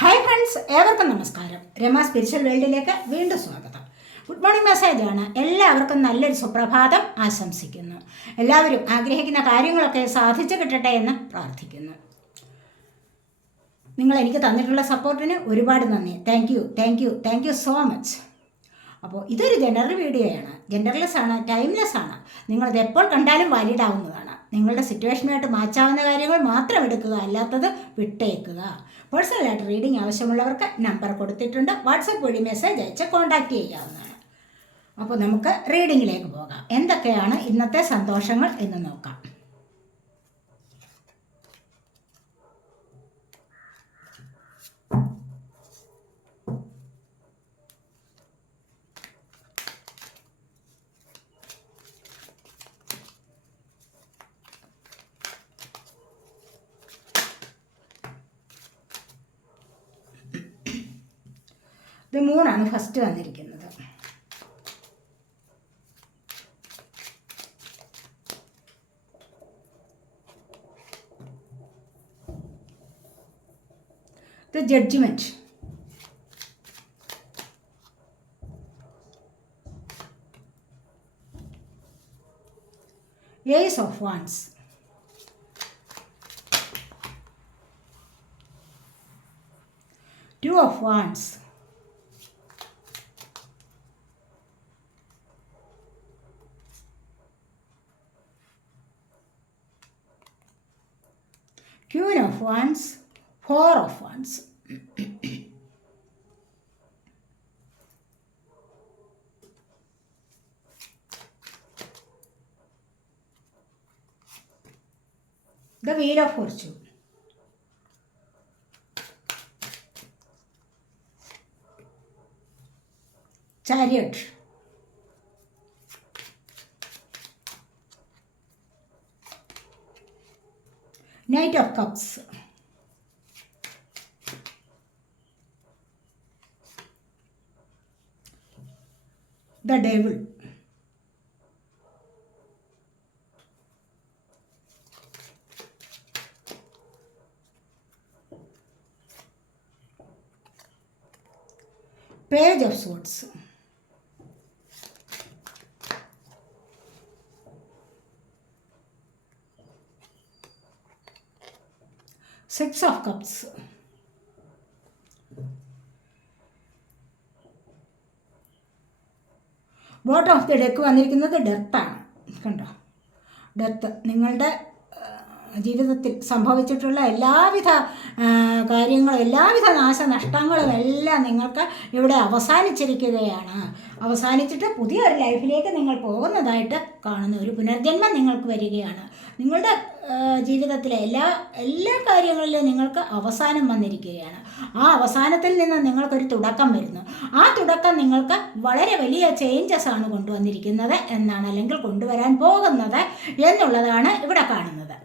Hi friends, ഏവർക്കും നമസ്കാരം. Rama spiritual വേൾഡിലേക്ക് വീണ്ടും സ്വാഗതം. ഗുഡ് മോർണിംഗ് മെസ്സേജാണ്. എല്ലാവർക്കും നല്ലൊരു സുപ്രഭാതം ആശംസിക്കുന്നു. എല്ലാവരും ആഗ്രഹിക്കുന്ന കാര്യങ്ങളൊക്കെ സാധിച്ചു കിട്ടട്ടെ എന്ന് പ്രാർത്ഥിക്കുന്നു. നിങ്ങൾ എനിക്ക് തന്നിട്ടുള്ള സപ്പോർട്ടിന് ഒരുപാട് നന്ദി. Thank you so much. അപ്പോൾ ഇതൊരു ജനറൽ വീഡിയോയാണ്. ജെൻഡർലെസ് ആണ്, ടൈംലെസ് ആണ്. നിങ്ങളത് എപ്പോൾ കണ്ടാലും വാലിഡ് ആവുന്നതാണ്. നിങ്ങളുടെ സിറ്റുവേഷനുമായിട്ട് മാച്ചാവുന്ന കാര്യങ്ങൾ മാത്രം എടുക്കുക, അല്ലാത്തത് വിട്ടേക്കുക. പേഴ്സണലായിട്ട് റീഡിംഗ് ആവശ്യമുള്ളവർക്ക് നമ്പർ കൊടുത്തിട്ടുണ്ട്. വാട്സപ്പ് വഴി മെസ്സേജ് അയച്ച് കോൺടാക്റ്റ് ചെയ്യാവുന്നതാണ്. അപ്പോൾ നമുക്ക് റീഡിങ്ങിലേക്ക് പോകാം. എന്തൊക്കെയാണ് ഇന്നത്തെ സന്തോഷങ്ങൾ എന്ന് നോക്കാം. ഇത് മൂന്നാണ് ഫസ്റ്റ് വന്നിരിക്കുന്നത്. ഇത് judgement. Ace of wands. Two of wands. Queen of Wands, Four of Wands. The Wheel of Fortune. Chariot. Knight of Cups. The Devil. Page of Swords. Six of Cups. Bottom of the deck വന്നിരിക്കുന്നത് ഡെത്താണ്. കണ്ടോ, death. നിങ്ങളുടെ ജീവിതത്തിൽ സംഭവിച്ചിട്ടുള്ള എല്ലാവിധ കാര്യങ്ങളും, എല്ലാവിധ നാശനഷ്ടങ്ങളും എല്ലാം നിങ്ങൾക്ക് ഇവിടെ അവസാനിച്ചിരിക്കുകയാണ്. അവസാനിച്ചിട്ട് പുതിയൊരു ലൈഫിലേക്ക് നിങ്ങൾ പോകുന്നതായിട്ട് കാണുന്നു. ഒരു പുനർജന്മം നിങ്ങൾക്ക് വരികയാണ്. നിങ്ങളുടെ ജീവിതത്തിലെ എല്ലാ കാര്യങ്ങളിലും നിങ്ങൾക്ക് അവസാനം വന്നിരിക്കുകയാണ്. ആ അവസാനത്തിൽ നിന്ന് നിങ്ങൾക്കൊരു തുടക്കം വരുന്നു. ആ തുടക്കം നിങ്ങൾക്ക് വളരെ വലിയ ചേഞ്ചസ് ആണ് കൊണ്ടുവന്നിരിക്കുന്നത് എന്നാണ്, അല്ലെങ്കിൽ കൊണ്ടുവരാൻ പോകുന്നത് എന്നുള്ളതാണ് ഇവിടെ കാണുന്നത്.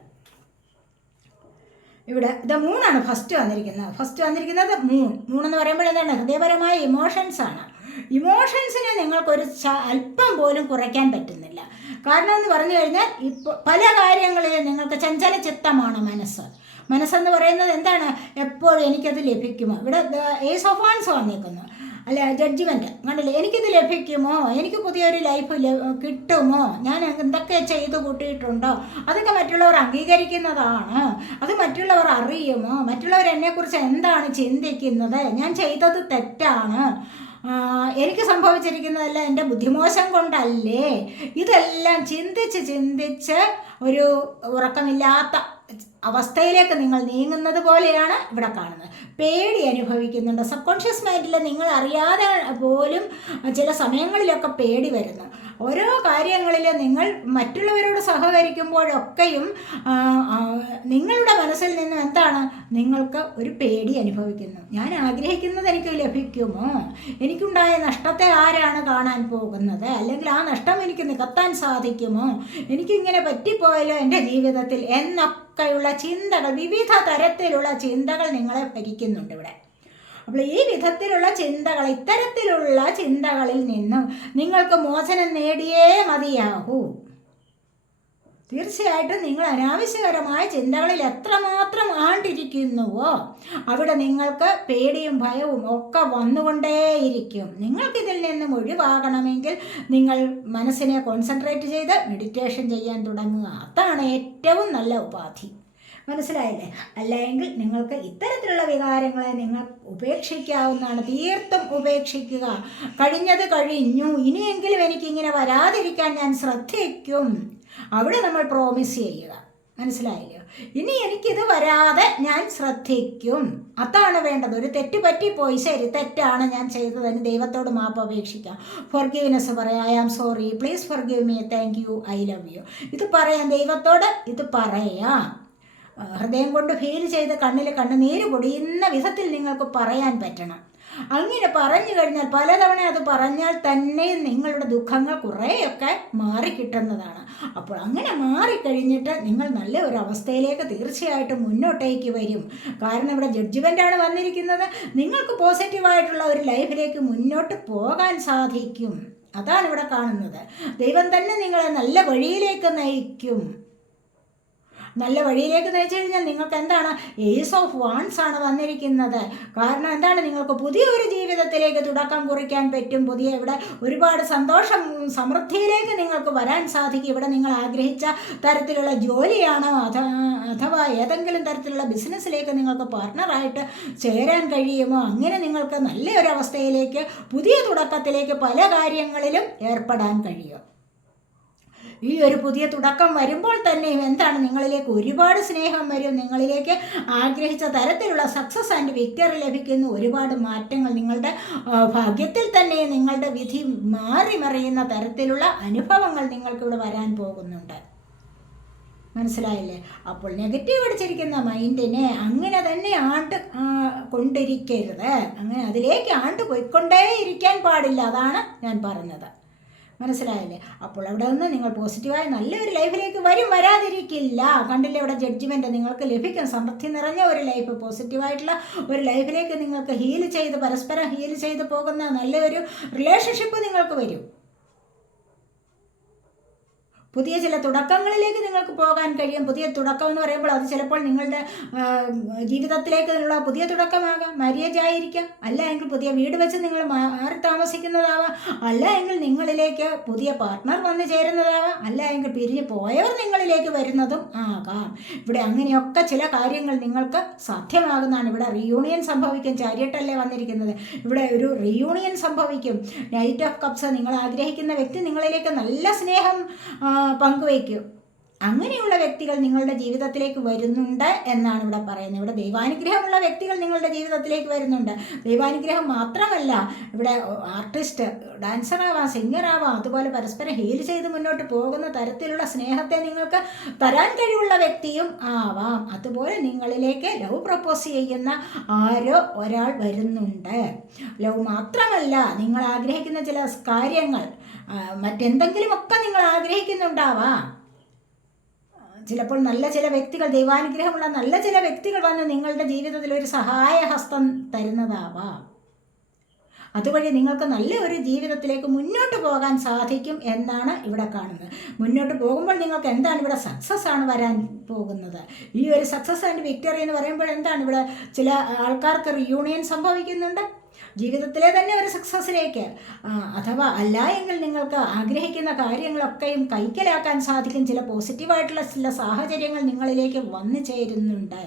ഇവിടെ ഇത് മൂന്നാണ് ഫസ്റ്റ് വന്നിരിക്കുന്നത്. മൂന്നെന്ന് പറയുമ്പോൾ എന്താണ്? ഹൃദയപരമായ ഇമോഷൻസ് ആണ്. ഇമോഷൻസിനെ നിങ്ങൾക്കൊരു അല്പം പോലും കുറയ്ക്കാൻ പറ്റുന്നില്ല. കാരണം എന്ന് പറഞ്ഞു കഴിഞ്ഞാൽ ഇപ്പോൾ പല കാര്യങ്ങളിലും നിങ്ങൾക്ക് ചഞ്ചല ചിത്തമാണ് മനസ്സെന്ന് പറയുന്നത് എന്താണ്? എപ്പോഴും എനിക്കത് ലഭിക്കുമോ? ഇവിടെ ഏസ് ഓഫ് വാൻസ് വന്നിരിക്കുന്നു. അല്ല, ജഡ്ജ്മെൻറ്റ് കണ്ടില്ലേ? എനിക്കിത് ലഭിക്കുമോ? എനിക്ക് പുതിയൊരു ലൈഫ് കിട്ടുമോ? ഞാൻ എന്തൊക്കെ ചെയ്തു കൂട്ടിയിട്ടുണ്ടോ അതൊക്കെ മറ്റുള്ളവർ അംഗീകരിക്കുന്നതാണ്. അത് മറ്റുള്ളവർ അറിയുമോ? മറ്റുള്ളവർ എന്നെക്കുറിച്ച് എന്താണ് ചിന്തിക്കുന്നത്? ഞാൻ ചെയ്തത് തെറ്റാണ്. എനിക്ക് സംഭവിച്ചിരിക്കുന്നതല്ല എൻ്റെ ബുദ്ധിമോശം കൊണ്ടല്ലേ? ഇതെല്ലാം ചിന്തിച്ച് ഒരു ഉറക്കമില്ലാത്ത അവസ്ഥയിലേക്ക് നിങ്ങൾ നീങ്ങുന്നത് പോലെയാണ് ഇവിടെ കാണുന്നത്. പേടി അനുഭവിക്കുന്നുണ്ട്. സബ് കോൺഷ്യസ് മൈൻഡിൽ നിങ്ങൾ അറിയാതെ പോലും ചില സമയങ്ങളിലൊക്കെ പേടി വരുന്നു. ഓരോ കാര്യങ്ങളിൽ നിങ്ങൾ മറ്റുള്ളവരോട് സഹകരിക്കുമ്പോഴൊക്കെയും നിങ്ങളുടെ മനസ്സിൽ നിന്ന് എന്താണ്? നിങ്ങൾക്ക് ഒരു പേടി അനുഭവിക്കുന്നു. ഞാൻ ആഗ്രഹിക്കുന്നത് എനിക്ക് ലഭിക്കുമോ? എനിക്കുണ്ടായ നഷ്ടത്തെ ആരാണ് കാണാൻ പോകുന്നത്? അല്ലെങ്കിൽ ആ നഷ്ടം എനിക്ക് നികത്താൻ സാധിക്കുമോ? എനിക്കിങ്ങനെ പറ്റിപ്പോയല്ലോ എൻ്റെ ജീവിതത്തിൽ എന്നൊക്കെയുള്ള ചിന്തകൾ, വിവിധ തരത്തിലുള്ള ചിന്തകൾ നിങ്ങളെ ഭരിക്കുന്നുണ്ട് ഇവിടെ. അപ്പോൾ ഈ വിധത്തിലുള്ള ചിന്തകൾ, ഇത്തരത്തിലുള്ള ചിന്തകളിൽ നിന്നും നിങ്ങൾക്ക് മോചനം നേടിയേ മതിയാകൂ. തീർച്ചയായിട്ടും നിങ്ങൾ അനാവശ്യകരമായ ചിന്തകളിൽ എത്രമാത്രം ആണ്ടിരിക്കുന്നുവോ അവിടെ നിങ്ങൾക്ക് പേടിയും ഭയവും ഒക്കെ വന്നുകൊണ്ടേയിരിക്കും. നിങ്ങൾക്കിതിൽ നിന്നും ഒഴിവാകണമെങ്കിൽ നിങ്ങൾ മനസ്സിനെ കോൺസെൻട്രേറ്റ് ചെയ്ത് മെഡിറ്റേഷൻ ചെയ്യാൻ തുടങ്ങുക. അതാണ് ഏറ്റവും നല്ല ഉപാധി. മനസ്സിലായില്ലേ? അല്ലെങ്കിൽ നിങ്ങൾക്ക് ഇത്തരത്തിലുള്ള വികാരങ്ങളെ നിങ്ങൾ ഉപേക്ഷിക്കാവുന്നതാണ്. തീർത്തും ഉപേക്ഷിക്കുക. കഴിഞ്ഞത് കഴിഞ്ഞു, ഇനിയെങ്കിലും എനിക്കിങ്ങനെ വരാതിരിക്കാൻ ഞാൻ ശ്രദ്ധിക്കും. അവിടെ നമ്മൾ പ്രോമിസ് ചെയ്യുക. മനസ്സിലായില്ലോ? ഇനി എനിക്കിത് വരാതെ ഞാൻ ശ്രദ്ധിക്കും. അതാണ് വേണ്ടത്. ഒരു തെറ്റ് പറ്റിപ്പോയി, ശരി തെറ്റാണ് ഞാൻ ചെയ്തതെന്ന് ദൈവത്തോട് മാപ്പ് അപേക്ഷിക്കാം. ഫോർഗീവ്നെസ് പറയാം. I am sorry, please forgive me, thank you, I love you. ഇത് പറയാം ദൈവത്തോട്. ഇത് പറയാം. ഹൃദയം കൊണ്ട് ഫീൽ ചെയ്ത് കണ്ണിൽ കണ്ണുനീര് പൊടിയുന്ന വിധത്തിൽ നിങ്ങൾക്ക് പറയാൻ പറ്റണം. അങ്ങനെ പറഞ്ഞു കഴിഞ്ഞാൽ, പലതവണ അത് പറഞ്ഞാൽ തന്നെ നിങ്ങളുടെ ദുഃഖങ്ങൾ കുറേയൊക്കെ മാറിക്കിട്ടുന്നതാണ്. അപ്പോൾ അങ്ങനെ മാറിക്കഴിഞ്ഞിട്ട് നിങ്ങൾ നല്ല ഒരു അവസ്ഥയിലേക്ക് തീർച്ചയായിട്ടും മുന്നോട്ടേക്ക് വരും. കാരണം ഇവിടെ ജഡ്ജ്മെൻ്റാണ് വന്നിരിക്കുന്നത്. നിങ്ങൾക്ക് പോസിറ്റീവായിട്ടുള്ള ഒരു ലൈഫിലേക്ക് മുന്നോട്ട് പോകാൻ സാധിക്കും. അതാണ് ഇവിടെ കാണുന്നത്. ദൈവം തന്നെ നിങ്ങളെ നല്ല വഴിയിലേക്ക് നയിക്കും. നല്ല വഴിയിലേക്ക് നയിച്ചു കഴിഞ്ഞാൽ നിങ്ങൾക്ക് എന്താണ്? ഏസ് ഓഫ് വാൺസ് ആണ് വന്നിരിക്കുന്നത്. കാരണം എന്താണ്? നിങ്ങൾക്ക് പുതിയൊരു ജീവിതത്തിലേക്ക് തുടക്കം കുറിക്കാൻ പറ്റും. ഇവിടെ ഒരുപാട് സന്തോഷം, സമൃദ്ധിയിലേക്ക് നിങ്ങൾക്ക് വരാൻ സാധിക്കും. ഇവിടെ നിങ്ങൾ ആഗ്രഹിച്ച തരത്തിലുള്ള ജോലിയാണോ അഥവാ ഏതെങ്കിലും തരത്തിലുള്ള ബിസിനസ്സിലേക്ക് നിങ്ങൾക്ക് പാർട്ട്ണറായിട്ട് ചേരാൻ കഴിയുമോ, അങ്ങനെ നിങ്ങൾക്ക് നല്ലൊരു അവസ്ഥയിലേക്ക്, പുതിയ തുടക്കത്തിലേക്ക് പല കാര്യങ്ങളിലും ഏർപ്പെടാൻ കഴിയും. ഈ ഒരു പുതിയ തുടക്കം വരുമ്പോൾ തന്നെ എന്താണ്? നിങ്ങളിലേക്ക് ഒരുപാട് സ്നേഹം വരും. നിങ്ങളിലേക്ക് ആഗ്രഹിച്ച തരത്തിലുള്ള സക്സസ് ആൻഡ് വിക്ടറി ലഭിക്കുന്ന ഒരുപാട് മാറ്റങ്ങൾ, നിങ്ങളുടെ ഭാഗ്യത്തിൽ തന്നെ നിങ്ങളുടെ വിധി മാറി മറിയുന്ന തരത്തിലുള്ള അനുഭവങ്ങൾ നിങ്ങൾക്കിവിടെ വരാൻ പോകുന്നുണ്ട്. മനസ്സിലായില്ലേ? അപ്പോൾ നെഗറ്റീവ് അടിച്ചിരിക്കുന്ന മൈൻഡിനെ അങ്ങനെ തന്നെ കൊണ്ടിരിക്കരുത്. അങ്ങനെ അതിലേക്ക് പോയിക്കൊണ്ടേ ഇരിക്കാൻ പാടില്ല. അതാണ് ഞാൻ പറഞ്ഞത്. മനസ്സിലായില്ലേ? അപ്പോൾ അവിടെ നിന്ന് നിങ്ങൾ പോസിറ്റീവായ നല്ലൊരു ലൈഫിലേക്ക് വരാതിരിക്കില്ല. കണ്ടില്ലേ? ഇവിടെ ജഡ്ജ്മെൻറ്റ് നിങ്ങൾക്ക് ലഭിക്കും. സമൃദ്ധി നിറഞ്ഞ ഒരു ലൈഫ്, പോസിറ്റീവായിട്ടുള്ള ഒരു ലൈഫിലേക്ക് നിങ്ങൾക്ക് പരസ്പരം ഹീൽ ചെയ്ത് പോകുന്ന നല്ലൊരു റിലേഷൻഷിപ്പ് നിങ്ങൾക്ക് വരും. പുതിയ ചില തുടക്കങ്ങളിലേക്ക് നിങ്ങൾക്ക് പോകാൻ കഴിയും. പുതിയ തുടക്കം എന്ന് പറയുമ്പോൾ അത് ചിലപ്പോൾ നിങ്ങളുടെ ജീവിതത്തിലേക്കുള്ള പുതിയ തുടക്കമാകാം. മാര്യേജ് ആയിരിക്കാം, അല്ല എങ്കിൽ പുതിയ വീട് വെച്ച് നിങ്ങൾ മാറി താമസിക്കുന്നതാവാം, അല്ല എങ്കിൽ നിങ്ങളിലേക്ക് പുതിയ പാർട്ട്ണർ വന്നു ചേരുന്നതാവാം, അല്ല എങ്കിൽ പിരിഞ്ഞു പോയവർ നിങ്ങളിലേക്ക് വരുന്നതും ആകാം. ഇവിടെ അങ്ങനെയൊക്കെ ചില കാര്യങ്ങൾ നിങ്ങൾക്ക് സാധ്യമാകുന്നതാണ്. ഇവിടെ റീയൂണിയൻ സംഭവിക്കും. ചാരിയട്ടല്ലേ വന്നിരിക്കുന്നത്? ഇവിടെ ഒരു റീയൂണിയൻ സംഭവിക്കും. നൈറ്റ് ഓഫ് കപ്സ്, നിങ്ങൾ ആഗ്രഹിക്കുന്ന വ്യക്തി നിങ്ങളിലേക്ക് നല്ല സ്നേഹം പങ്കുവയ്ക്കും. അങ്ങനെയുള്ള വ്യക്തികൾ നിങ്ങളുടെ ജീവിതത്തിലേക്ക് വരുന്നുണ്ട് എന്നാണ് ഇവിടെ പറയുന്നത്. ഇവിടെ ദൈവാനുഗ്രഹമുള്ള വ്യക്തികൾ നിങ്ങളുടെ ജീവിതത്തിലേക്ക് വരുന്നുണ്ട്. ദൈവാനുഗ്രഹം മാത്രമല്ല, ഇവിടെ ആർട്ടിസ്റ്റ്, ഡാൻസറാവാം, സിംഗറാവാം, അതുപോലെ പരസ്പരം ഹീൽ ചെയ്ത് മുന്നോട്ട് പോകുന്ന തരത്തിലുള്ള സ്നേഹത്തെ നിങ്ങൾക്ക് തരാൻ കഴിവുള്ള വ്യക്തിയും ആവാം. അതുപോലെ നിങ്ങളിലേക്ക് ലവ് പ്രപ്പോസ് ചെയ്യുന്ന ആരോ ഒരാൾ വരുന്നുണ്ട്. ലവ് മാത്രമല്ല, നിങ്ങൾ ആഗ്രഹിക്കുന്ന ചില കാര്യങ്ങൾ, മറ്റെന്തെങ്കിലുമൊക്കെ നിങ്ങൾ ആഗ്രഹിക്കുന്നുണ്ടാവാം. ചിലപ്പോൾ നല്ല ചില വ്യക്തികൾ, ദൈവാനുഗ്രഹമുള്ള നല്ല ചില വ്യക്തികൾ വന്ന് നിങ്ങളുടെ ജീവിതത്തിൽ ഒരു സഹായഹസ്തം തരുന്നതാവാം. അതുവഴി നിങ്ങൾക്ക് നല്ല ഒരു ജീവിതത്തിലേക്ക് മുന്നോട്ട് പോകാൻ സാധിക്കും എന്നാണ് ഇവിടെ കാണുന്നത്. മുന്നോട്ട് പോകുമ്പോൾ നിങ്ങൾക്ക് എന്താണ്? ഇവിടെ സക്സസ് ആണ് വരാൻ പോകുന്നത്. ഈ ഒരു സക്സസ് ആൻഡ് വിക്ടറി എന്ന് പറയുമ്പോൾ എന്താണ്? ഇവിടെ ചില ആൾക്കാർക്ക് റിയൂണിയൻ സംഭവിക്കുന്നുണ്ട് ജീവിതത്തിലെ തന്നെ ഒരു സക്സസ്സിലേക്ക്. അഥവാ അല്ല എങ്കിൽ നിങ്ങൾക്ക് ആഗ്രഹിക്കുന്ന കാര്യങ്ങളൊക്കെയും കൈക്കലാക്കാൻ സാധിക്കും. ചില പോസിറ്റീവായിട്ടുള്ള ചില സാഹചര്യങ്ങൾ നിങ്ങളിലേക്ക് വന്നു ചേരുന്നുണ്ട്.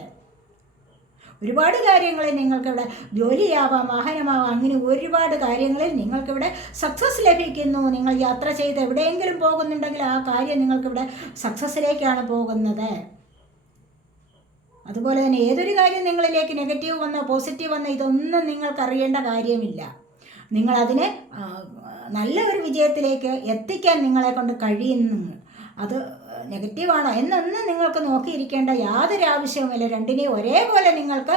ഒരുപാട് കാര്യങ്ങളിൽ നിങ്ങൾക്കിവിടെ ജോലിയാവാം, വാഹനമാവാം, അങ്ങനെ ഒരുപാട് കാര്യങ്ങളിൽ നിങ്ങൾക്കിവിടെ സക്സസ് ലഭിക്കുന്നു. നിങ്ങൾ യാത്ര ചെയ്ത് എവിടെയെങ്കിലും പോകുന്നുണ്ടെങ്കിൽ ആ കാര്യം നിങ്ങൾക്കിവിടെ സക്സസ്സിലേക്കാണ് പോകുന്നത്. അതുപോലെ തന്നെ ഏതൊരു കാര്യം നിങ്ങളിലേക്ക് നെഗറ്റീവ് വന്നോ പോസിറ്റീവ് വന്നോ ഇതൊന്നും നിങ്ങൾക്ക് അറിയേണ്ട കാര്യമില്ല. നിങ്ങളതിനെ നല്ല ഒരു വിജയത്തിലേക്ക് എത്തിക്കാൻ നിങ്ങളെ കൊണ്ട് കഴിയുന്നു. അത് നെഗറ്റീവാണോ എന്നൊന്നും നിങ്ങൾക്ക് നോക്കിയിരിക്കേണ്ട യാതൊരു ആവശ്യവുമില്ല. രണ്ടിനെയും ഒരേപോലെ നിങ്ങൾക്ക്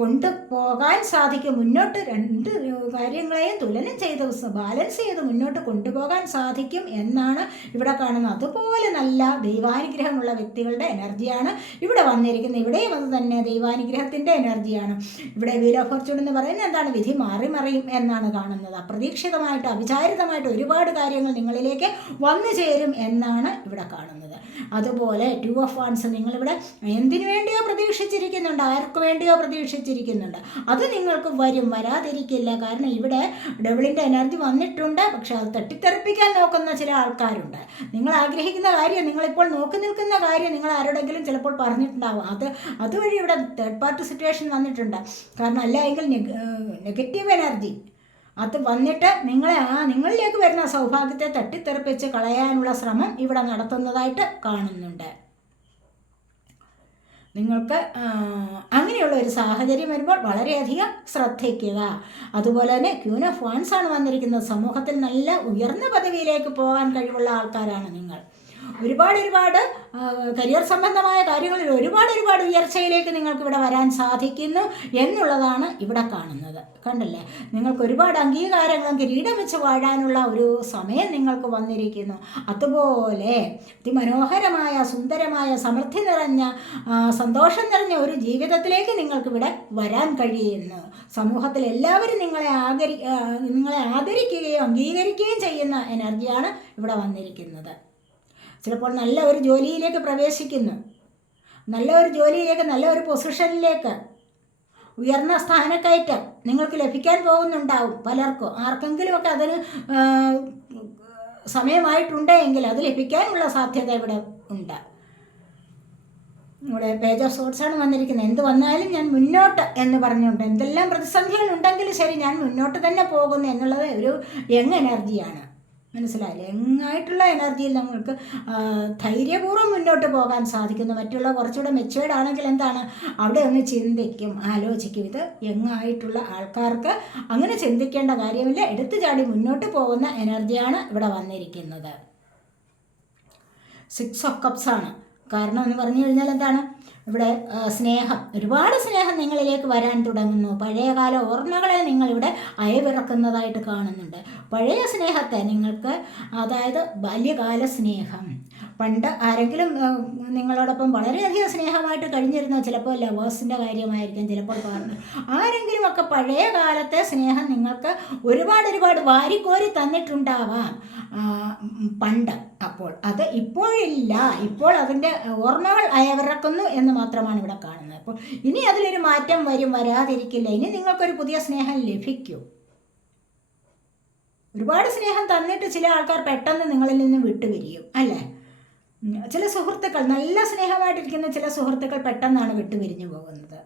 കൊണ്ടുപോകാൻ സാധിക്കും. മുന്നോട്ട് രണ്ട് കാര്യങ്ങളെയും തുലനം ചെയ്ത് ബാലൻസ് ചെയ്ത് മുന്നോട്ട് കൊണ്ടുപോകാൻ സാധിക്കും എന്നാണ് ഇവിടെ കാണുന്നത്. അതുപോലെ നല്ല ദൈവാനുഗ്രഹമുള്ള വ്യക്തികളുടെ എനർജിയാണ് ഇവിടെ വന്നിരിക്കുന്നത്. ഇവിടെയും അത് തന്നെ ദൈവാനുഗ്രഹത്തിൻ്റെ എനർജിയാണ്. ഇവിടെ വീൽ ഓഫ് ഫോർച്യൂൺ എന്ന് പറയുന്നത് എന്താണ്? വിധി മാറി മറിയും എന്നാണ് കാണുന്നത്. അപ്രതീക്ഷിതമായിട്ട്, അവിചാരിതമായിട്ട് ഒരുപാട് കാര്യങ്ങൾ നിങ്ങളിലേക്ക് വന്നു ചേരും എന്നാണ് ഇവിടെ കാണുന്നത്. അതുപോലെ 2 ഓഫ് വാൻസ് നിങ്ങളിവിടെ എന്തിനു വേണ്ടിയോ പ്രതീക്ഷിച്ചിരിക്കുന്നുണ്ട്, ആർക്ക് വേണ്ടിയോ പ്രതീക്ഷിച്ചിരിക്കുന്നുണ്ട്. അത് നിങ്ങൾക്ക് വരാതിരിക്കില്ല. കാരണം ഇവിടെ ഡബിളിൻ്റെ എനർജി വന്നിട്ടുണ്ട്. പക്ഷെ അത് തട്ടിത്തെറിപ്പിക്കാൻ നോക്കുന്ന ചില ആൾക്കാരുണ്ട്. നിങ്ങൾ ആഗ്രഹിക്കുന്ന കാര്യം, നിങ്ങളിപ്പോൾ നോക്കി നിൽക്കുന്ന കാര്യം നിങ്ങൾ ആരോടെങ്കിലും ചിലപ്പോൾ പറഞ്ഞിട്ടുണ്ടാവും. അതുവഴി ഇവിടെ തേർഡ് പാർട്ടി സിറ്റുവേഷൻ വന്നിട്ടുണ്ട്. കാരണം അല്ല എങ്കിൽ നെഗറ്റീവ് എനർജി അത് വന്നിട്ട് നിങ്ങളിലേക്ക് വരുന്ന സൗഭാഗ്യത്തെ തട്ടിത്തെറിപ്പിച്ച് കളയാനുള്ള ശ്രമം ഇവിടെ നടത്തുന്നതായിട്ട് കാണുന്നുണ്ട്. നിങ്ങൾക്ക് അങ്ങനെയുള്ള ഒരു സാഹചര്യം വരുമ്പോൾ വളരെയധികം ശ്രദ്ധിക്കുക. അതുപോലെ തന്നെ ക്യൂൻ ഓഫ് വാൻസ് ആണ് വന്നിരിക്കുന്നത്. സമൂഹത്തിൽ നല്ല ഉയർന്ന പദവിയിലേക്ക് പോകാൻ കഴിവുള്ള ആൾക്കാരാണ് നിങ്ങൾ. ഒരുപാട് കരിയർ സംബന്ധമായ കാര്യങ്ങളിൽ ഒരുപാട് ഉയർച്ചയിലേക്ക് നിങ്ങൾക്ക് ഇവിടെ വരാൻ സാധിക്കുന്നു എന്നുള്ളതാണ് ഇവിടെ കാണുന്നത്. കണ്ടല്ലേ, നിങ്ങൾക്ക് ഒരുപാട് അംഗീകാരങ്ങളും കിരീടം വെച്ച് വാഴാനുള്ള ഒരു സമയം നിങ്ങൾക്ക് വന്നിരിക്കുന്നു. അതുപോലെ അതിമനോഹരമായ സുന്ദരമായ സമൃദ്ധി നിറഞ്ഞ സന്തോഷം നിറഞ്ഞ ഒരു ജീവിതത്തിലേക്ക് നിങ്ങൾക്കിവിടെ വരാൻ കഴിയുന്നു. സമൂഹത്തിൽ എല്ലാവരും നിങ്ങളെ ആദരിക്കുകയും അംഗീകരിക്കുകയും ചെയ്യുന്ന എനർജിയാണ് ഇവിടെ വന്നിരിക്കുന്നത്. ചിലപ്പോൾ നല്ല ഒരു ജോലിയിലേക്ക് പ്രവേശിക്കുന്നു, നല്ല ഒരു പൊസിഷനിലേക്ക്, ഉയർന്ന സ്ഥാനക്കയറ്റം നിങ്ങൾക്ക് ലഭിക്കാൻ പോകുന്നുണ്ടാവും. പലർക്കും ആർക്കെങ്കിലുമൊക്കെ അതിന് സമയമായിട്ടുണ്ടെങ്കിൽ അത് ലഭിക്കാനുള്ള സാധ്യത ഇവിടെ ഉണ്ട്. ഇവിടെ പേജ് ഓഫ് സോർട്സ് ആണ് വന്നിരിക്കുന്നത്. എന്ത് വന്നാലും ഞാൻ മുന്നോട്ട് എന്ന് പറഞ്ഞുകൊണ്ട്, എന്തെല്ലാം പ്രതിസന്ധികൾ ഉണ്ടെങ്കിലും ശരി ഞാൻ മുന്നോട്ട് തന്നെ പോകുന്നു എന്നുള്ളത് ഒരു യങ് എനർജിയാണ്. മനസ്സിലായില്ലേ? യങ്ങായിട്ടുള്ള എനർജിയിൽ നമ്മൾക്ക് ധൈര്യപൂർവ്വം മുന്നോട്ട് പോകാൻ സാധിക്കുന്നു. മറ്റുള്ള കുറച്ചുകൂടെ മെച്ചുവേർഡ് ആണെങ്കിൽ എന്താണ്, അവിടെ ഒന്ന് ചിന്തിക്കും, ആലോചിക്കും. ഇത് യങ്ങായിട്ടുള്ള ആൾക്കാർക്ക് അങ്ങനെ ചിന്തിക്കേണ്ട കാര്യമില്ല, എടുത്തു ചാടി മുന്നോട്ട് പോകുന്ന എനർജിയാണ് ഇവിടെ വന്നിരിക്കുന്നത്. 6 ഓഫ് കപ്സ് ആണ്. കാരണം എന്ന് പറഞ്ഞു കഴിഞ്ഞാൽ എന്താണ്, ഇവിടെ സ്നേഹം, ഒരുപാട് സ്നേഹം നിങ്ങളിലേക്ക് വരാൻ തുടങ്ങുന്നു. പഴയകാല ഓർമ്മകളെ നിങ്ങളിവിടെ അയവിറക്കുന്നതായിട്ട് കാണുന്നുണ്ട്. പഴയ സ്നേഹത്തെ നിങ്ങൾക്ക്, അതായത് ബാല്യകാല സ്നേഹം, പണ്ട് ആരെങ്കിലും നിങ്ങളോടൊപ്പം വളരെയധികം സ്നേഹമായിട്ട് കഴിഞ്ഞിരുന്ന, ചിലപ്പോൾ ലവേഴ്സിൻ്റെ കാര്യമായിരിക്കും, ചിലപ്പോൾ പാർട്ണർ, ആരെങ്കിലുമൊക്കെ പഴയ കാലത്തെ സ്നേഹം നിങ്ങൾക്ക് ഒരുപാട് വാരിക്കോരി തന്നിട്ടുണ്ടാവാം പണ്ട്. അപ്പോൾ അത് ഇപ്പോഴില്ല. ഇപ്പോൾ അതിൻ്റെ ഓർമ്മകൾ അയവിറക്കുന്നു എന്ന് മാത്രമാണ് ഇവിടെ കാണുന്നത്. അപ്പോൾ ഇനി അതിലൊരു മാറ്റം വരാതിരിക്കില്ല. ഇനി നിങ്ങൾക്കൊരു പുതിയ സ്നേഹം ലഭിക്കും. ഒരുപാട് സ്നേഹം തന്നിട്ട് ചില ആൾക്കാർ പെട്ടെന്ന് നിങ്ങളിൽ നിന്ന് വിട്ടുപിരിയും, അല്ലേ? ചില സുഹൃത്തുക്കൾ, നല്ല സ്നേഹമായിട്ടിരിക്കുന്ന ചില സുഹൃത്തുക്കൾ പെട്ടെന്നാണ് വിട്ടുപിരിഞ്ഞു പോകുന്നത്.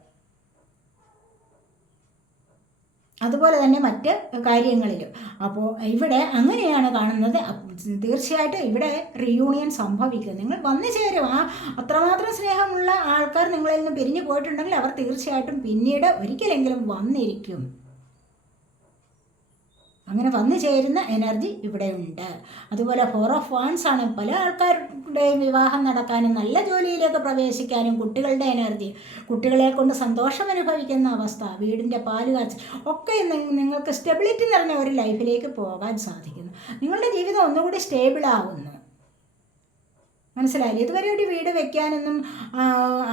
അതുപോലെ തന്നെ മറ്റ് കാര്യങ്ങളിലും. അപ്പോൾ ഇവിടെ അങ്ങനെയാണ് കാണുന്നത്. തീർച്ചയായിട്ടും ഇവിടെ റീയൂണിയൻ സംഭവിക്കും. നിങ്ങൾ വന്നു ചേരും. അത്രമാത്രം സ്നേഹമുള്ള ആൾക്കാർ നിങ്ങളിൽ നിന്ന് പിരിഞ്ഞു പോയിട്ടുണ്ടെങ്കിൽ അവർ തീർച്ചയായിട്ടും പിന്നീട് ഒരിക്കലെങ്കിലും വന്നിരിക്കും. അങ്ങനെ വന്നു ചേരുന്ന എനർജി ഇവിടെ ഉണ്ട്. അതുപോലെ 4 ഓഫ് വാൻസ് ആണ്. പല ആൾക്കാരുടെയും വിവാഹം നടക്കാനും നല്ല ജോലിയിലേക്ക് പ്രവേശിക്കാനും, കുട്ടികളുടെ എനർജി, കുട്ടികളെ കൊണ്ട് സന്തോഷം അനുഭവിക്കുന്ന അവസ്ഥ, വീടിൻ്റെ പാലുകാച്ചൽ ഒക്കെ നിങ്ങൾക്ക് സ്റ്റെബിലിറ്റി നിറഞ്ഞ ഒരു ലൈഫിലേക്ക് പോകാൻ സാധിക്കുന്നു. നിങ്ങളുടെ ജീവിതം ഒന്നുകൂടി സ്റ്റേബിൾ ആവുന്നു. മനസ്സിലായില്ലേ? ഇതുവരെ ഒരു വീട് വെക്കാനൊന്നും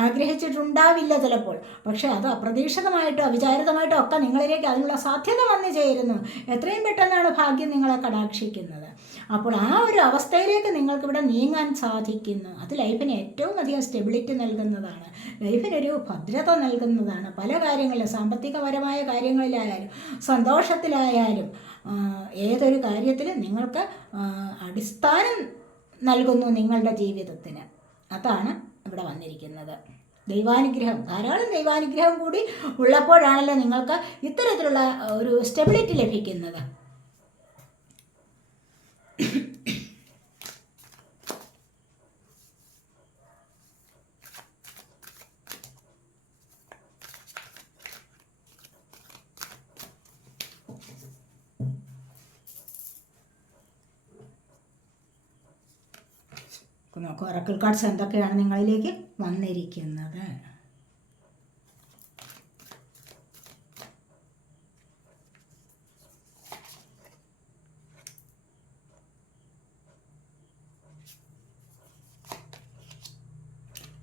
ആഗ്രഹിച്ചിട്ടുണ്ടാവില്ല ചിലപ്പോൾ. പക്ഷേ അത് അപ്രതീക്ഷിതമായിട്ടോ അവിചാരിതമായിട്ടോ ഒക്കെ നിങ്ങളിലേക്ക് അതിനുള്ള സാധ്യത വന്നു ചേരുന്നു. എത്രയും പെട്ടെന്നാണ് ഭാഗ്യം നിങ്ങളെ കടാക്ഷിക്കുന്നത്. അപ്പോൾ ആ ഒരു അവസ്ഥയിലേക്ക് നിങ്ങൾക്കിവിടെ നീങ്ങാൻ സാധിക്കുന്നു. അത് ലൈഫിന് ഏറ്റവും അധികം സ്റ്റെബിലിറ്റി നൽകുന്നതാണ്, ലൈഫിനൊരു ഭദ്രത നൽകുന്നതാണ്. പല കാര്യങ്ങളിലും, സാമ്പത്തികപരമായ കാര്യങ്ങളിലായാലും സന്തോഷത്തിലായാലും ഏതൊരു കാര്യത്തിലും നിങ്ങൾക്ക് അടിസ്ഥാനം നൽകുന്നു നിങ്ങളുടെ ജീവിതത്തിന്. അതാണ് ഇവിടെ വന്നിരിക്കുന്നത്. ദൈവാനുഗ്രഹം, ധാരാളം ദൈവാനുഗ്രഹം കൂടി ഉള്ളപ്പോഴാണല്ലോ നിങ്ങൾക്ക് ഇത്തരത്തിലുള്ള ഒരു സ്റ്റെബിലിറ്റി ലഭിക്കുന്നത്. നോക്കൂ, ഒറക്കിൾ കാർഡ്സ് എന്തൊക്കെയാണ് നിങ്ങളിലേക്ക് വന്നിരിക്കുന്നത്.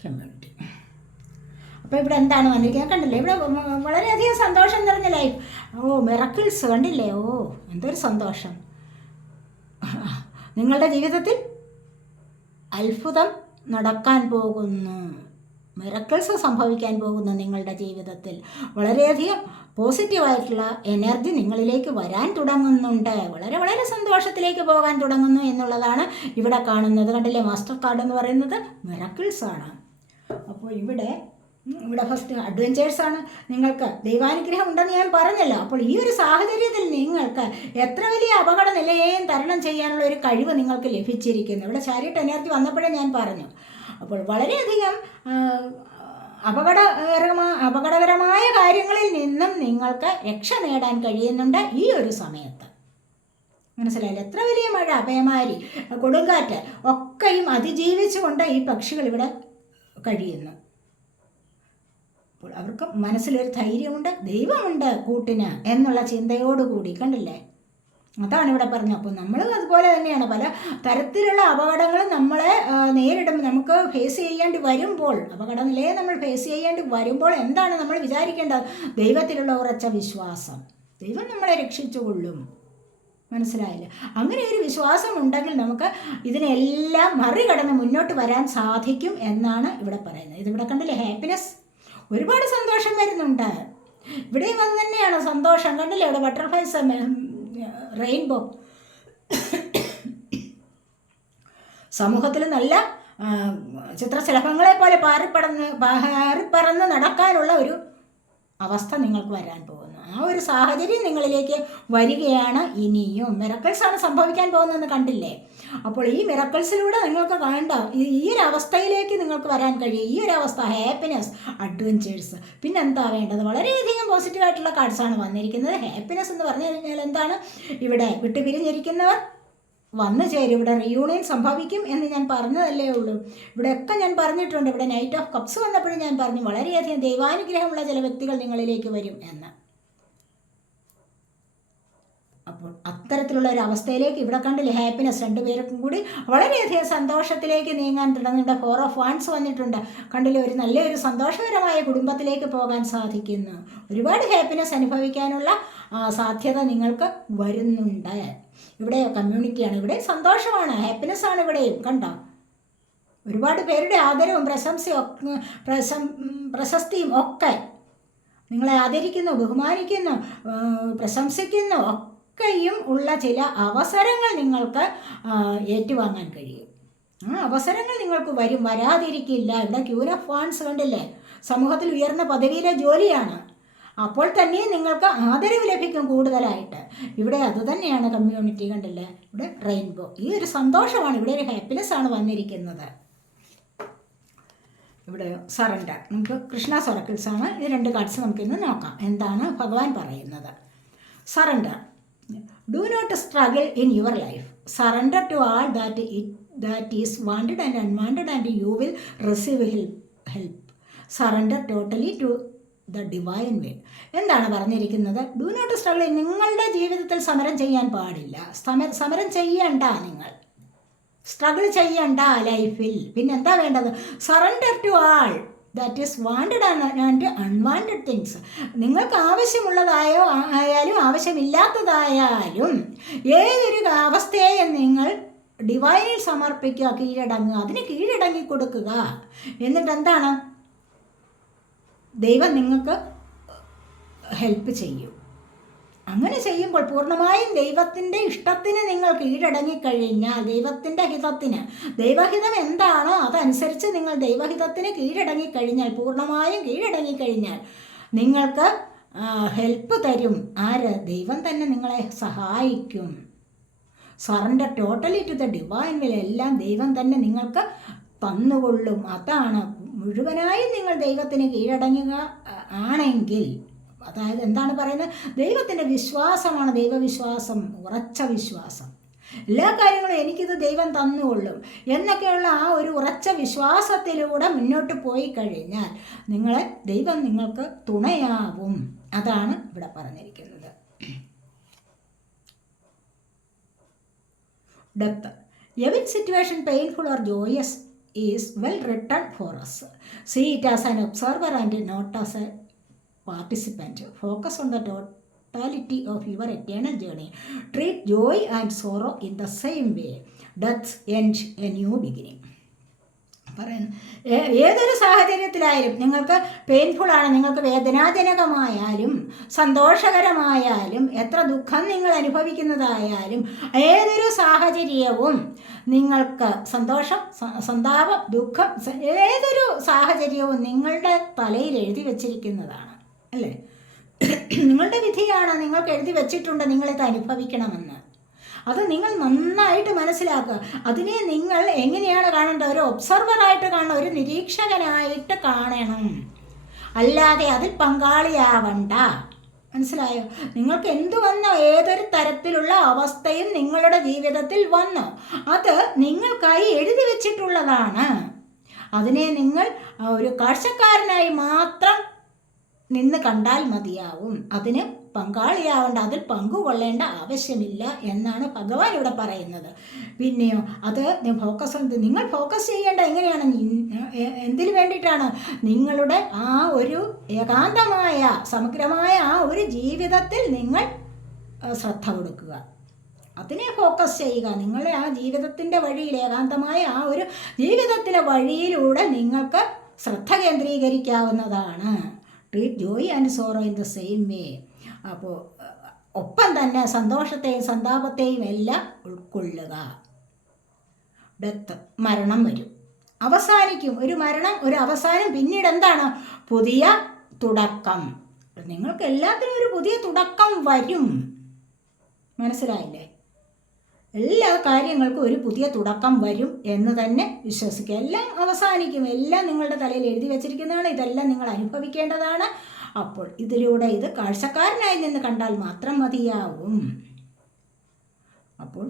കമ്മ്യൂണിറ്റി. അപ്പോൾ ഇവിടെ എന്താണ് വന്നിരിക്കുന്നത് കണ്ടില്ലേ? ഇവിടെ വളരെയധികം സന്തോഷം നിറഞ്ഞ ലൈഫ്. മിറക്കിൾസ് കണ്ടില്ലേ? എന്തൊരു സന്തോഷം. നിങ്ങളുടെ ജീവിതത്തിൽ അത്ഭുതം നടക്കാൻ പോകുന്നു, മിറക്കിൾസ് സംഭവിക്കാൻ പോകുന്നു നിങ്ങളുടെ ജീവിതത്തിൽ. വളരെയധികം പോസിറ്റീവായിട്ടുള്ള എനർജി നിങ്ങളിലേക്ക് വരാൻ തുടങ്ങുന്നുണ്ട്. വളരെ വളരെ സന്തോഷത്തിലേക്ക് പോകാൻ തുടങ്ങുന്നു എന്നുള്ളതാണ് ഇവിടെ കാണുന്നത്. കണ്ടില്ലേ, മാസ്റ്റർ കാർഡ് എന്ന് പറയുന്നത് മിറക്കിൾസ് ആണ്. അപ്പോൾ ഇവിടെ ഫസ്റ്റ് അഡ്വഞ്ചേഴ്സാണ്. നിങ്ങൾക്ക് ദൈവാനുഗ്രഹം ഉണ്ടെന്ന് ഞാൻ പറഞ്ഞല്ലോ. അപ്പോൾ ഈ ഒരു സാഹചര്യത്തിൽ നിങ്ങൾക്ക് എത്ര വലിയ അപകട നിലയെയും തരണം ചെയ്യാനുള്ള ഒരു കഴിവ് നിങ്ങൾക്ക് ലഭിച്ചിരിക്കുന്നു. ഇവിടെ ചാരിറ്റ് എനർജി വന്നപ്പോഴേ ഞാൻ പറഞ്ഞു. അപ്പോൾ വളരെയധികം അപകടകരമായ കാര്യങ്ങളിൽ നിന്നും നിങ്ങൾക്ക് രക്ഷ നേടാൻ കഴിയുന്നുണ്ട് ഈ ഒരു സമയത്ത്. മനസ്സിലായില്ല? എത്ര വലിയ മഴ, പേമാരി, കൊടുങ്കാറ്റ് ഒക്കെയും അതിജീവിച്ചുകൊണ്ട് ഈ പക്ഷികൾ ഇവിടെ കഴിയുന്നു. അപ്പോൾ അവർക്ക് മനസ്സിലൊരു ധൈര്യമുണ്ട്, ദൈവമുണ്ട് കൂട്ടിന് എന്നുള്ള ചിന്തയോടുകൂടി. കണ്ടില്ലേ, അതാണ് ഇവിടെ പറഞ്ഞത്. അപ്പോൾ നമ്മൾ അതുപോലെ തന്നെയാണ്. പല തരത്തിലുള്ള അപകടങ്ങളും നമ്മളെ നേരിടും, നമുക്ക് ഫേസ് ചെയ്യേണ്ടി വരുമ്പോൾ, അപകടനിലയെ നമ്മൾ ഫേസ് ചെയ്യേണ്ടി വരുമ്പോൾ എന്താണ് നമ്മൾ വിചാരിക്കേണ്ടത്? ദൈവത്തിലുള്ള ഉറച്ച വിശ്വാസം. ദൈവം നമ്മളെ രക്ഷിച്ചുകൊള്ളും. മനസ്സിലായില്ല? അങ്ങനെ ഒരു വിശ്വാസം ഉണ്ടെങ്കിൽ നമുക്ക് ഇതിനെല്ലാം മറികടന്ന് മുന്നോട്ട് വരാൻ സാധിക്കും എന്നാണ് ഇവിടെ പറയുന്നത്. ഇതിവിടെ കണ്ടില്ലേ, ഹാപ്പിനെസ്, ഒരുപാട് സന്തോഷം വരുന്നുണ്ട്. ഇവിടെയും അത് തന്നെയാണ് സന്തോഷം. കണ്ടില്ലേ, ഇവിടെ ബട്ടർഫ്ലൈസ്, റെയിൻബോ. സമൂഹത്തിൽ നല്ല ചിത്രശലഭങ്ങളെ പോലെ പാറിപ്പറന്ന് നടക്കാനുള്ള ഒരു അവസ്ഥ നിങ്ങൾക്ക് വരാൻ പോകുന്നു. ആ ഒരു സാഹചര്യം നിങ്ങളിലേക്ക് വരികയാണ്. ഇനിയും മിറക്കിൾസാണ് സംഭവിക്കാൻ പോകുന്നതെന്ന് കണ്ടില്ലേ. അപ്പോൾ ഈ മിറക്കിൾസിലൂടെ നിങ്ങൾക്ക് വേണ്ട ഈ ഒരു അവസ്ഥയിലേക്ക് നിങ്ങൾക്ക് വരാൻ കഴിയും. ഈ ഒരു അവസ്ഥ, ഹാപ്പിനെസ്, അഡ്വഞ്ചേഴ്സ്. പിന്നെന്താ വേണ്ടത്? വളരെയധികം പോസിറ്റീവായിട്ടുള്ള കാർഡ്സാണ് വന്നിരിക്കുന്നത്. ഹാപ്പിനെസ് എന്ന് പറഞ്ഞു കഴിഞ്ഞാൽ എന്താണ്? ഇവിടെ വിട്ടുപിരിഞ്ഞിരിക്കുന്നവർ വന്നു ചേരും. ഇവിടെ റിയൂണിയൻ സംഭവിക്കും എന്ന് ഞാൻ പറഞ്ഞതല്ലേ ഉള്ളൂ. ഇവിടെയൊക്കെ ഞാൻ പറഞ്ഞിട്ടുണ്ട്. ഇവിടെ നൈറ്റ് ഓഫ് കപ്സ് വന്നപ്പോഴും ഞാൻ പറഞ്ഞു വളരെയധികം ദൈവാനുഗ്രഹമുള്ള ചില വ്യക്തികൾ നിങ്ങളിലേക്ക് വരും എന്ന്. അപ്പോൾ അത്തരത്തിലുള്ള ഒരു അവസ്ഥയിലേക്ക് ഇവിടെ കണ്ടില്ലേ, ഹാപ്പിനെസ്, രണ്ടുപേർക്കും കൂടി വളരെയധികം സന്തോഷത്തിലേക്ക് നീങ്ങാൻ തുടങ്ങുന്നുണ്ട്. 4 ഓഫ് വാൻഡ്സ് വന്നിട്ടുണ്ട്. കണ്ടില്ലേ, ഒരു നല്ലൊരു സന്തോഷകരമായ കുടുംബത്തിലേക്ക് പോകാൻ സാധിക്കുന്നു. ഒരുപാട് ഹാപ്പിനെസ് അനുഭവിക്കാനുള്ള സാധ്യത നിങ്ങൾക്ക് വരുന്നുണ്ട്. ഇവിടെ കമ്മ്യൂണിറ്റിയാണ്, ഇവിടെ സന്തോഷമാണ്, ഹാപ്പിനെസ് ആണ് ഇവിടെയും. കണ്ടോ, ഒരുപാട് പേരുടെ ആദരവും പ്രശസ്തിയും ഒക്കെ നിങ്ങളെ ആദരിക്കുന്നു, ബഹുമാനിക്കുന്നു, പ്രശംസിക്കുന്നു ഒക്കെയും ഉള്ള ചില അവസരങ്ങൾ നിങ്ങൾക്ക് ഏറ്റുവാങ്ങാൻ കഴിയും. ആ അവസരങ്ങൾ നിങ്ങൾക്ക് വരും, വരാതിരിക്കില്ല. ഇവിടെ ക്യൂൻ ഓഫ് വാൻഡ്സ് കണ്ടില്ലേ, സമൂഹത്തിൽ ഉയർന്ന പദവിയിലെ ജോലിയാണ്. അപ്പോൾ തന്നെ നിങ്ങൾക്ക് ആദരവ് ലഭിക്കും കൂടുതലായിട്ട്. ഇവിടെ അതുതന്നെയാണ് കമ്മ്യൂണിറ്റി. കണ്ടില്ലേ, ഇവിടെ റെയിൻബോ. ഈ ഒരു സന്തോഷമാണ്, ഇവിടെ ഒരു ഹാപ്പിനെസ് ആണ് വന്നിരിക്കുന്നത്. ഇവിടെ സറണ്ടർ, നമുക്ക് കൃഷ്ണ സൊറക്കിൾസ് ആണ്. ഈ 2 കാർഡ്സ് നമുക്കിന്ന് നോക്കാം. എന്താണ് ഭഗവാൻ പറയുന്നത്? Surrender. Do not struggle in your life. Surrender to all that is wanted and unwanted and you will receive help. Surrender totally to the divine will. എന്താണ് പറഞ്ഞിരിക്കുന്നത്? Do not struggle. നിങ്ങളുടെ ജീവിതത്തിൽ സമരം ചെയ്യാൻ പാടില്ല. സമരം ചെയ്യണ്ട, നിങ്ങൾ സ്ട്രഗിൾ ചെയ്യണ്ട ലൈഫിൽ. പിന്നെ എന്താ വേണ്ടത്? Surrender to all that is wanted and unwanted things. നിങ്ങൾക്ക് ആവശ്യമുള്ളതായോ ആയാലും ആവശ്യമില്ലാത്തതായാലും ഏതൊരു അവസ്ഥയെയും നിങ്ങൾ ഡിവൈനിൽ സമർപ്പിക്കുക, കീഴടങ്ങുക, അതിന് കീഴടങ്ങി കൊടുക്കുക. എന്നിട്ട് എന്താണ്? ദൈവം നിങ്ങൾക്ക് ഹെൽപ്പ് ചെയ്യും. അങ്ങനെ ചെയ്യുമ്പോൾ പൂർണ്ണമായും ദൈവത്തിൻ്റെ ഇഷ്ടത്തിന് നിങ്ങൾ കീഴടങ്ങിക്കഴിഞ്ഞാൽ, ദൈവത്തിൻ്റെ ഹിതത്തിന്, ദൈവഹിതം എന്താണോ അതനുസരിച്ച് നിങ്ങൾ ദൈവഹിതത്തിന് കീഴടങ്ങിക്കഴിഞ്ഞാൽ, പൂർണ്ണമായും കീഴടങ്ങിക്കഴിഞ്ഞാൽ നിങ്ങൾക്ക് ഹെൽപ്പ് തരും. ആര്? ദൈവം തന്നെ നിങ്ങളെ സഹായിക്കും. Surrender totally to the divine will. എല്ലാം ദൈവം തന്നെ നിങ്ങൾക്ക് തന്നുകൊള്ളും. അതാണ് മുഴുവനായും നിങ്ങൾ ദൈവത്തിന് കീഴടങ്ങുക ആണെങ്കിൽ, അതായത് എന്താണ് പറയുന്നത്? ദൈവത്തിൻ്റെ വിശ്വാസമാണ്, ദൈവവിശ്വാസം, ഉറച്ച വിശ്വാസം. എല്ലാ കാര്യങ്ങളും എനിക്കിത് ദൈവം തന്നുകൊള്ളും എന്നൊക്കെയുള്ള ആ ഒരു ഉറച്ച വിശ്വാസത്തിലൂടെ മുന്നോട്ട് പോയി കഴിഞ്ഞാൽ നിങ്ങളെ ദൈവം നിങ്ങൾക്ക് തുണയാവും. അതാണ് ഇവിടെ പറഞ്ഞിരിക്കുന്നത്. Depth. Every situation painful or joyous is well written for us. See it as an observer and not as a participant. Focus on the totality of your eternal journey. Treat joy and sorrow in the same way. Death ends a new beginning. പറയുന്നു. ഏതൊരു സാഹചര്യത്തിലായാലും നിങ്ങൾക്ക് പെയിൻഫുള്ളാണ്, നിങ്ങൾക്ക് വേദനാജനകമായാലും സന്തോഷകരമായാലും എത്ര ദുഃഖം നിങ്ങൾ അനുഭവിക്കുന്നതായാലും ഏതൊരു സാഹചര്യവും നിങ്ങൾക്ക് സന്തോഷം, സന്താപം, ദുഃഖം, ഏതൊരു സാഹചര്യവും നിങ്ങളുടെ തലയിൽ എഴുതി വച്ചിരിക്കുന്നതാണ് അല്ലേ? നിങ്ങളുടെ വിധിയാണ്, നിങ്ങൾക്ക് എഴുതി വച്ചിട്ടുണ്ട് നിങ്ങളിത് അനുഭവിക്കണമെന്ന്. അത് നിങ്ങൾ നന്നായിട്ട് മനസ്സിലാക്കുക. അതിനെ നിങ്ങൾ എങ്ങനെയാണ് കാണേണ്ടത്? ഒരു ഒബ്സർവറായിട്ട് കാണണം, ഒരു നിരീക്ഷകനായിട്ട് കാണണം, അല്ലാതെ അതിൽ പങ്കാളിയാവണ്ട. മനസ്സിലായോ? നിങ്ങൾക്ക് എന്തു വന്നോ, ഏതൊരു തരത്തിലുള്ള അവസ്ഥയും നിങ്ങളുടെ ജീവിതത്തിൽ വന്നോ, അത് നിങ്ങൾക്കായി എഴുതി വച്ചിട്ടുള്ളതാണ്. അതിനെ നിങ്ങൾ ഒരു കാഴ്ചക്കാരനായി മാത്രം നിന്ന് കണ്ടാൽ മതിയാവും. അതിന് പങ്കാളിയാവേണ്ട, അതിൽ പങ്കുകൊള്ളേണ്ട ആവശ്യമില്ല എന്നാണ് ഭഗവാൻ ഇവിടെ പറയുന്നത്. പിന്നെയോ അത് നിങ്ങൾ ഫോക്കസ് ചെയ്യേണ്ട എങ്ങനെയാണ്, എന്തിനു വേണ്ടിയിട്ടാണ്? നിങ്ങളുടെ ആ ഒരു ഏകാന്തമായ സമഗ്രമായ ആ ഒരു ജീവിതത്തിൽ നിങ്ങൾ ശ്രദ്ധ കൊടുക്കുക, അതിനെ ഫോക്കസ് ചെയ്യുക. നിങ്ങളെ ആ ജീവിതത്തിൻ്റെ വഴിയിൽ, ഏകാന്തമായ ആ ഒരു ജീവിതത്തിലെ വഴിയിലൂടെ നിങ്ങൾക്ക് ശ്രദ്ധ കേന്ദ്രീകരിക്കാവുന്നതാണ്. Treat joy and sorrow in the same way. അപ്പോൾ ഒപ്പം തന്നെ സന്തോഷത്തെയും സന്താപത്തെയും എല്ലാം ഉൾക്കൊള്ളുക. ഡെത്ത്, മരണം വരും, അവസാനിക്കും. ഒരു മരണം, ഒരു അവസാനം, പിന്നീട് എന്താണ്? പുതിയ തുടക്കം. നിങ്ങൾക്ക് എല്ലാത്തിനും ഒരു പുതിയ തുടക്കം വരും. മനസ്സിലായില്ലേ? എല്ലാ കാര്യങ്ങൾക്കും ഒരു പുതിയ തുടക്കം വരും എന്ന് തന്നെ വിശ്വസിക്കുക. എല്ലാം അവസാനിക്കും, എല്ലാം നിങ്ങളുടെ തലയിൽ എഴുതി വച്ചിരിക്കുന്നതാണ്, ഇതെല്ലാം നിങ്ങൾ അനുഭവിക്കേണ്ടതാണ്. അപ്പോൾ ഇതിലൂടെ ഇത് കാഴ്ചക്കാരനായി നിന്ന് കണ്ടാൽ മാത്രം മതിയാവും. അപ്പോൾ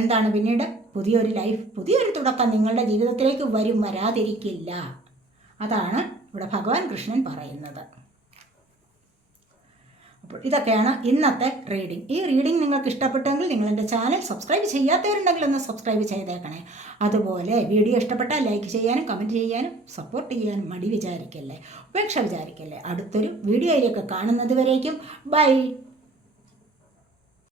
എന്താണ് പിന്നീട്? പുതിയൊരു ലൈഫ്, പുതിയൊരു തുടക്കം നിങ്ങളുടെ ജീവിതത്തിലേക്ക് വരും, വരാതിരിക്കില്ല. അതാണ് ഇവിടെ ഭഗവാൻ കൃഷ്ണൻ പറയുന്നത്. അപ്പോൾ ഇതൊക്കെയാണ് ഇന്നത്തെ റീഡിംഗ്. ഈ റീഡിംഗ് നിങ്ങൾക്ക് ഇഷ്ടപ്പെട്ടെങ്കിൽ നിങ്ങൾ എൻ്റെ ചാനൽ സബ്സ്ക്രൈബ് ചെയ്യാത്തവരുണ്ടെങ്കിൽ ഒന്ന് സബ്സ്ക്രൈബ് ചെയ്തേക്കണേ. അതുപോലെ വീഡിയോ ഇഷ്ടപ്പെട്ടാൽ ലൈക്ക് ചെയ്യാനും കമൻറ്റ് ചെയ്യാനും സപ്പോർട്ട് ചെയ്യാനും മടി വിചാരിക്കല്ലേ, ഉപേക്ഷ വിചാരിക്കല്ലേ. അടുത്തൊരു വീഡിയോയിലേക്ക് കാണുന്നത് വരേക്കും ബൈ.